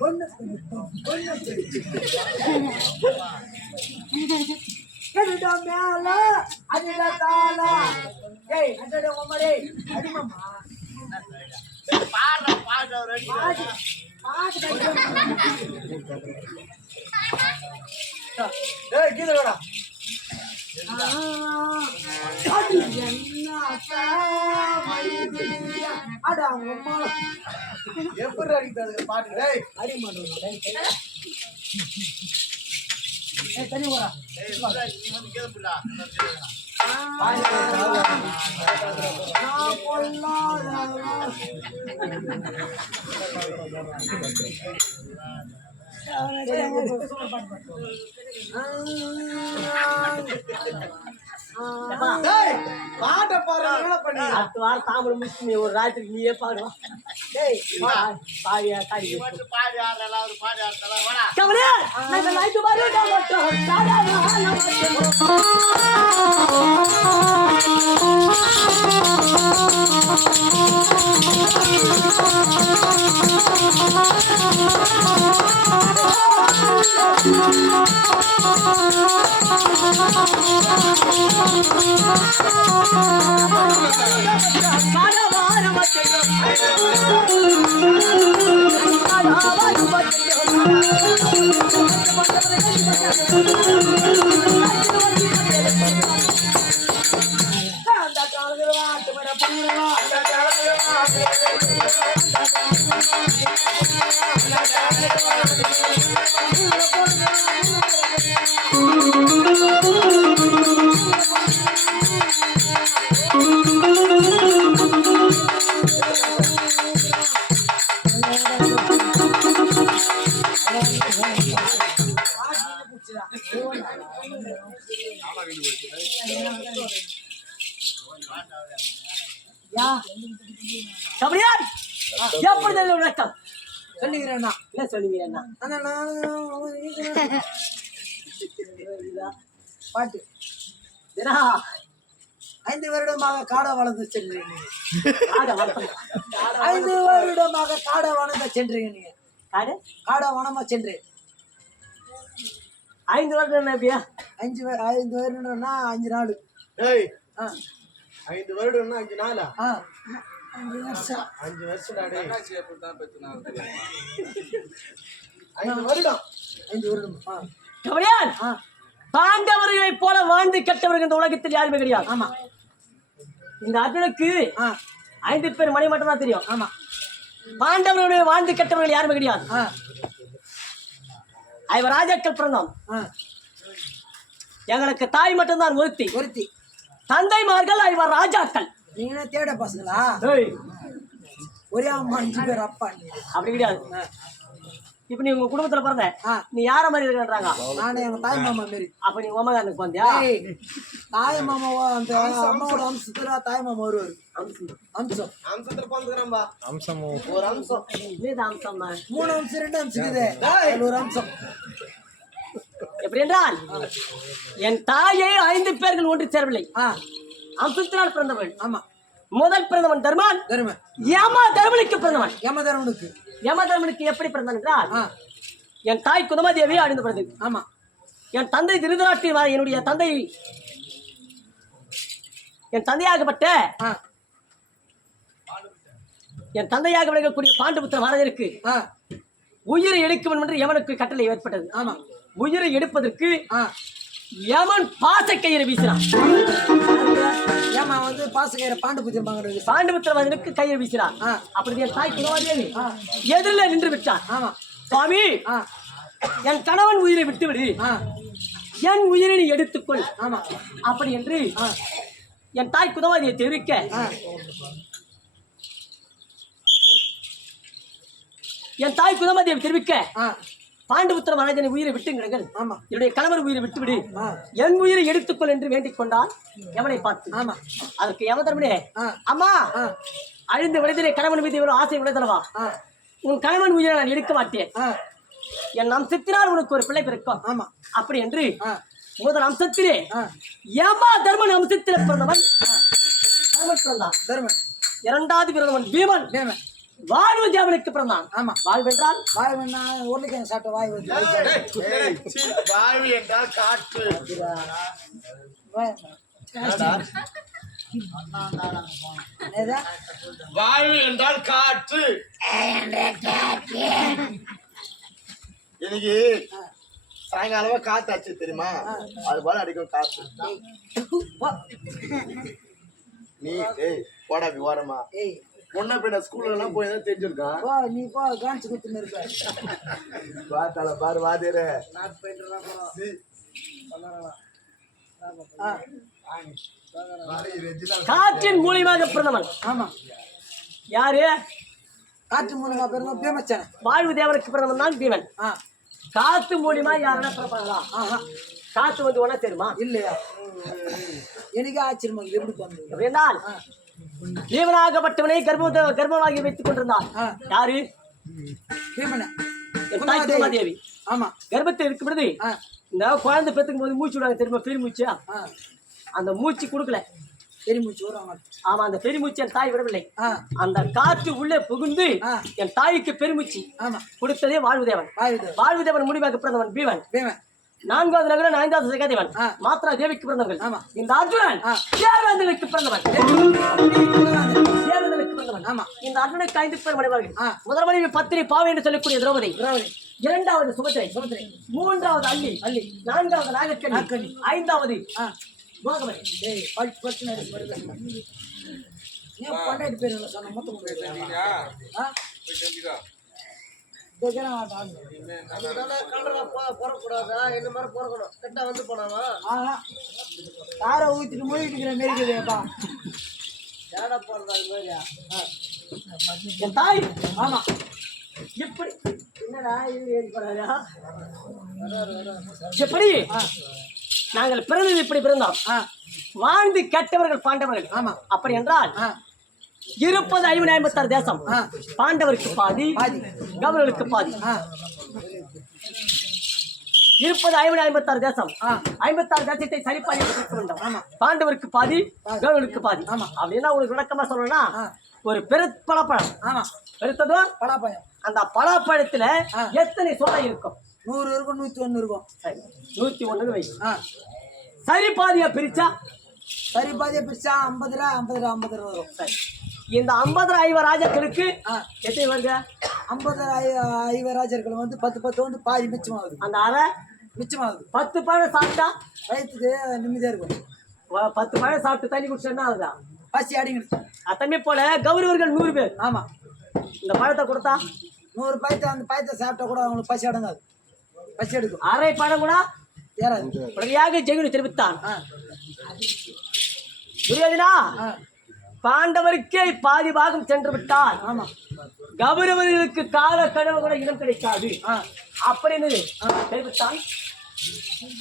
பொண்ணு எதுடா மேல அதுடா தால ஏய் அடடே உம்மடே அடிமாமா பாடு பாடு ரெடி பாடு ஏய் கீழ வாடா அது என்ன மைதியா அட உம்மா எப்படி அடிக்குது பாட்டு டேய் அடி மாட்டோம் ஏய் தண்ணி போடா ஏய் நீ வந்து கீழ புடா நான் பொல்லாத பாட்ட பாரு பண்ணி அடுத்த வாரம் தாமிரம் முடிச்சு ஒரு ராத்திரிக்கு நீயே பாடுவா பாடியா காடி மட்டும் பாடி ஆடுறலாம் ஒரு பாடி ஆடுறலாம் வாடா கவனே நான் நைட்டு பாடுடா மட்டும் எப்படி விளக்கம் சொல்லுகிறேன்னா என்ன சொல்லுகிறேன்னா பாட்டு 5 வருடமாக காட வளர்ந்து சென்றேன் 5 வருடமாக காட வளர்ந்த சென்றேன் நீங்க காட வனமா சென்றேன் 5 வருடம் எப்படியா 5 வருடம்னா 5 நாள் ஏய் 5 வருடம்னா 5 நாளா 5 வருஷம் 5 வருஷம்டா டேய் அண்ணாச்சி அப்படி தான் பெத்துனாங்க 5 வருடம் 5 வருடம் கவனியார் பாண்டவர்களைப் போல வாழ்ந்து கெட்டவர்கள் இந்த உலகத்தில் யாருமே கிடையாது. ஆமா இந்த அர்ஜுனுக்கு 5 பேர் மணி மட்டும் தான் தெரியும். ஆமா பாண்டவர்களுடைய வாழ்ந்து கெட்டவர்கள் யாருமே கிடையாது. ஐவர் ராஜாக்கள் பிறந்தோம். எங்களுக்கு தாய் மட்டும்தான் ஒருத்தி. தந்தைமார்கள் ஐவர் ராஜாக்கள். நீங்க தேட பசங்களா? ஒரே அம்மா 5 பேர் அப்பா. அப்படி கிடையாது. இப்ப நீ உங்க குடும்பத்துல பிறந்த நீ யார மாதிரி இருக்கன்றாங்க? நானே எங்க தாய் மாமா மாரி. அப்ப நீ ஓமகானுக்கு வந்தியா? தாய் மாமாவா அந்த அம்மாவோட அம்சத்துல தாய் மாமா வருவாரு. அம்சத்துல பிறந்துக்கறம்பா. அம்சம் ஒரு அம்சம். இது அம்சம் தான். 3 அம்சம் 2 அம்சம் ಇದೆ. ஒரு அம்சம். எப்படி என்றால் என் தாயை 5 பேர்கள் ஒன்று சேரவில்லை. அம்சத்தினால் பிறந்தவள். ஆமா முதல் பிறந்தவன் தர்மன். யம தர்மனுக்கு பிறந்தவன். யம தர்மனுக்கு எப்படி பிறந்தான் என்றால் என் தாய் குதமாதேவி அழிந்து பிறந்தது. ஆமா என் தந்தை திருதராஷ்டிரன் என்னுடைய தந்தை என் தந்தையாகப்பட்ட என் தந்தையாக விளங்கக்கூடிய பாண்டுபுத்திர மகாராஜருக்கு உயிரை எடுக்க வேண்டும் என்று யமனுக்கு கட்டளை ஏற்பட்டது. ஆமா உயிரை எடுப்பதற்கு யமன் பாசக்கயிறு வீசினான். ஏமா வந்து பாசக்கயிறு பாண்டுபுத்திர மகனுக்கு கயிறு வீசினான். அப்படி என் தாய் குதமாதேவி எதிரில் நின்று விட்டான். ஆமா சுவாமி என் கணவன் உயிரை விட்டுவிடு, என் உயிரை எடுத்துக்கொள். ஆமா அப்படி என்று என் தாய் குதமாதியை தெரிவிக்க பாண்டுபுத்திர மகாராஜனை உயிரை விட்டுங்கள், என்னுடைய கணவர் உயிரை விட்டுவிடு, என் உயிரை எடுத்துக்கொள் என்று வேண்டிக் கொண்டான் யமனை பார்த்து. அதற்கு யமதர்மனே, அம்மா அழிந்து விடுதலை கணவன் மீது இவ்வளவு ஆசை விடுதலவா, உன் கணவன் உயிரை நான் எடுக்க மாட்டேன், என் அம்சத்தினால் உனக்கு ஒரு பிள்ளை பிறக்கும். அப்படி என்று முதல் அம்சத்திலே யம தர்மன் அம்சத்தில் பிறந்தவன் தர்மன். இரண்டாவது பிறந்தவன் பீமன். வாழ்வு தேவனுக்கு பிறந்தான். ஆமா. வாழ்வென்றால் வாய் வேணா உருளைக்கிழங்கு சாப்பிட்ட வாய் வந்து வாயு என்றால் காற்று. வாயு என்றால் காற்று. இன்னைக்கு சாயங்காலமா காத்து ஆச்சு தெரியுமா? அது போல அடிக்கும் காத்து. நீ போடா விவாரமா முன்ன பின்ன ஸ்கூல்ல எல்லாம் போய் தான் தெரிஞ்சிருக்கான். நீ போ காமிச்சு கொடுத்துன்னு இருக்க. பாத்தால பாரு வாதிரே காற்றின் மூலியமாக பிறந்தவன். ஆமா. யாரு? காற்று மூலியமா பிறந்த பீமச்சன். வாழ்வு தேவனுக்கு பிறந்தவன் தான் பீமன். காத்து மூலியமா யாருன்னா பிறப்பாங்களா? காத்து வந்து ஒன்னா தெரியுமா? இல்லையா? எனக்கு ஆச்சரியமா எப்படி பண்ணு அப்படின்னால் பீமனாகப்பட்டவனை கர்ப்பமாகி வைத்துக் கொண்டிருந்தான். யாரு? தேவி. ஆமா. கர்ப்பத்தில் இருக்கும் பொழுது இந்த குழந்தை பெத்துக்கும் போது மூச்சு விடாங்க தெரியுமா? பெரிய மூச்சா? அந்த மூச்சு கொடுக்கல. பெரிய மூச்சு வருவாங்க. ஆமா, அந்த பெருமூச்சு என் தாய் விடவில்லை. அந்த காற்று உள்ளே புகுந்து என் தாய்க்கு பெருமூச்சு கொடுத்ததே வாழ்வுதேவன். வாழ்வுதேவன் முடிவாக பிறந்தவன் பீமன். 4வது நகரன் 5வது சகாதேவன். மாத்ரா தேவிக்கு பிறந்தவர்கள். இந்த அர்ஜுனன் தேவேந்திரனுக்கு பிறந்தவன். தேவேந்திரனுக்கு பிறந்தவன். இந்த அர்ஜுனுக்கு 5 பேர் மனைவார்கள். முதல் மனைவி பத்தினி பாவை என்று சொல்லக்கூடிய திரௌபதி. 2வது சுபத்திரை. 3வது அள்ளி. 4வது நாகக்கண்ணி. 5வது கோகவதி. பண்டாயிட்டு பேர் சொன்ன மொத்தம் போறக்கூடாதா? என்ன மாதிரி போறக்கணும். கரெக்டா வந்து போனாவா? காரை ஊத்திட்டு மூழ்கிட்டு மேரிக்குதுப்பா. ஏடா போறதா இது மாதிரியா? என் தாய். ஆமா. எப்படி என்னடா இது ஏற்படாதா? எப்படி நாங்கள் பிறந்தது இப்படி பிறந்தோம். வாழ்ந்து கெட்டவர்கள் பாண்டவர்கள். ஆமா. அப்படி என்றால் இருப்பது 556 தேசம். பாண்டவருக்கு பாதி, கௌரவர்களுக்கு பாதி. இருப்பது 556 தேசம். 56 தேசத்தை சரிபாதி கொடுக்க வேண்டும். பாண்டவருக்கு பாதி, கௌரவர்களுக்கு பாதி. அப்படின்னா உங்களுக்கு விளக்கமா சொல்லணும்னா ஒரு பலாப்பழம். பெருத்ததோ பலாப்பழம். அந்த பலாப்பழத்துல எத்தனை சோளை இருக்கும்? 100 இருக்கும், 101 இருக்கும். 101 வை. சரி பாதியா பிரிச்சா? சரி பாதியா பிரிச்சா 50 வரும். சரி. இந்த 50 ஐவராஜர்களுக்கு எத்தனை வருங்க? 50 ஐவராஜர்கள் வந்து 10 வந்து பாதி மிச்சமாகுது. அந்த அரை மிச்சமாகுது. 10 பழம் சாப்பிட்டா வயிற்றுக்கு நிம்மதியா இருக்கும். 10 பழம் சாப்பிட்டு தண்ணி குடிச்சா ஆகுதா? பசி அடிங்க. தம்பி போல கௌரவர்கள் 100 பேர். ஆமா. இந்த பழத்தை கொடுத்தா 100 பழத்தை அந்த பழத்தை சாப்பிட்டா கூட அவங்களுக்கு பசி அடங்காது. பசி எடுக்கும். அரை பழம் கூட ஏறாது. உடனடியாக ஜெகுனி தெரிவித்தான். துரியோதனா, பாண்டவருக்கே பாதி பாகம் சென்று விட்டால் கௌரவர்களுக்கு கால கனவு கூட இடம் கிடைக்காது அப்படின்னு தெரிவித்தான்.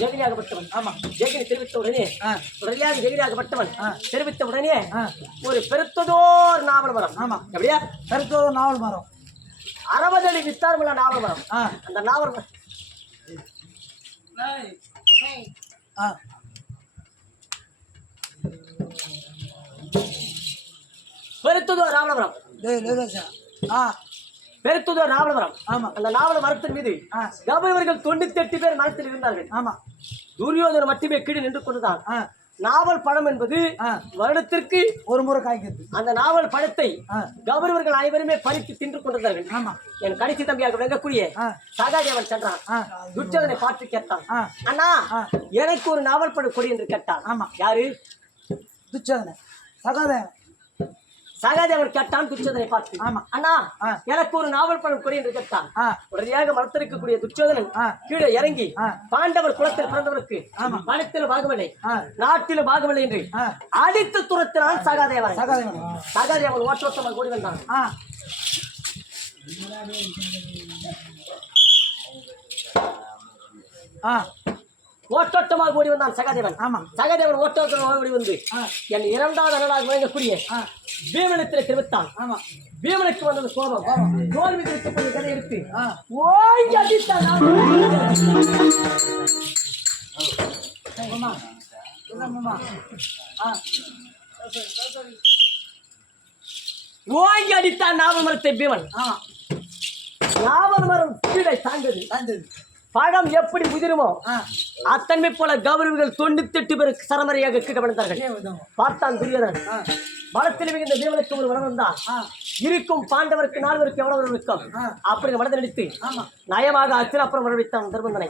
ஜெகனியாகப்பட்டவன். ஆமா. ஜெகனி தெரிவித்த உடனே உடனடியாக ஜெகனியாகப்பட்டவன் தெரிவித்த உடனே ஒரு பெருத்ததோர் நாவல் மரம். ஆமா. எப்படியா? பெருத்ததோர் நாவல் மரம். 60 அடி விஸ்தாரமுள்ள நாவல் மரம். அந்த நாவல் மரம் பெருத்ததோர் ராவணவரம். பெருத்ததோர் நாவலமரம். ஆமா. அந்த நாவல மரத்தின் மீது கௌரவர்கள் 98 பேர் மரத்தில் இருந்தார்கள். ஆமா. துரியோதனன் மட்டுமே கீழே நின்று கொண்டுதான். நாவல் பழம் என்பது வருடத்திற்கு ஒரு முறை காய்க்கிறது. அந்த நாவல் பழத்தை கௌரவர்கள் அனைவருமே பறித்து தின்று கொண்டிருந்தார்கள். ஆமா. என் கடைசி தம்பியாக விளங்கக்கூடிய சகாதேவன் சென்றான். துரியோதனை பார்த்து கேட்டான், அண்ணா எனக்கு ஒரு நாவல் பழம் கொடி என்று கேட்டான். ஆமா. யாரு? துரியோதனன். சகாதேவன். சகாதேவன் கேட்டான் துரியோதனை பார்த்து. ஆமா. அண்ணா எனக்கு ஒரு நாவல் பழம் கொடி என்று கேட்டான். உடனடியாக மரத்திருக்கக்கூடிய துரியோதனன் கீழே இறங்கி பாண்டவர் குலத்தில் பிறந்தவருக்கு பணத்தில் பாகமில்லை, நாட்டில் பாகமில்லை என்று அடித்து துரத்தினான் சகாதேவன். சகாதேவன் ஓட்டோட்டமாக கூடி வந்தான். ஓட்டோட்டமாக ஓடி வந்தான் சகாதேவன். ஆமா. சகாதேவன் ஓட்டோட்டமாக ஓடி வந்து என் 2வது அண்ணனாக விளங்கக்கூடிய பீமனிடத்தில் தெரிவித்தான். ஆமா. பீமனுக்கு வந்தது கோபம். தோல்வி குறிக்கக்கூடிய கதை எடுத்து ஓங்கி அடித்தான். ஓங்கி அடித்தான் நாவமரத்தை பீமன். ஆமா நாவமரம் கீழே தாண்டது. தாண்டது. பழம் எப்படி உதிருமோ அத்தன்மை போல கௌரவிகள் 98 பேர் சரமறையாக கீழே விழுந்தார்கள். பார்த்தான் துரியோதனன். பலத்தில் மிகுந்த பீமனுக்கு ஒரு வரம் தான். இருக்கும் பாண்டவருக்கு 4 பேருக்கு எவ்வளவு இருக்கும் அப்படி மனதில் அடித்து நயமாக அப்புறம் வரவித்தான் தர்மந்தனை.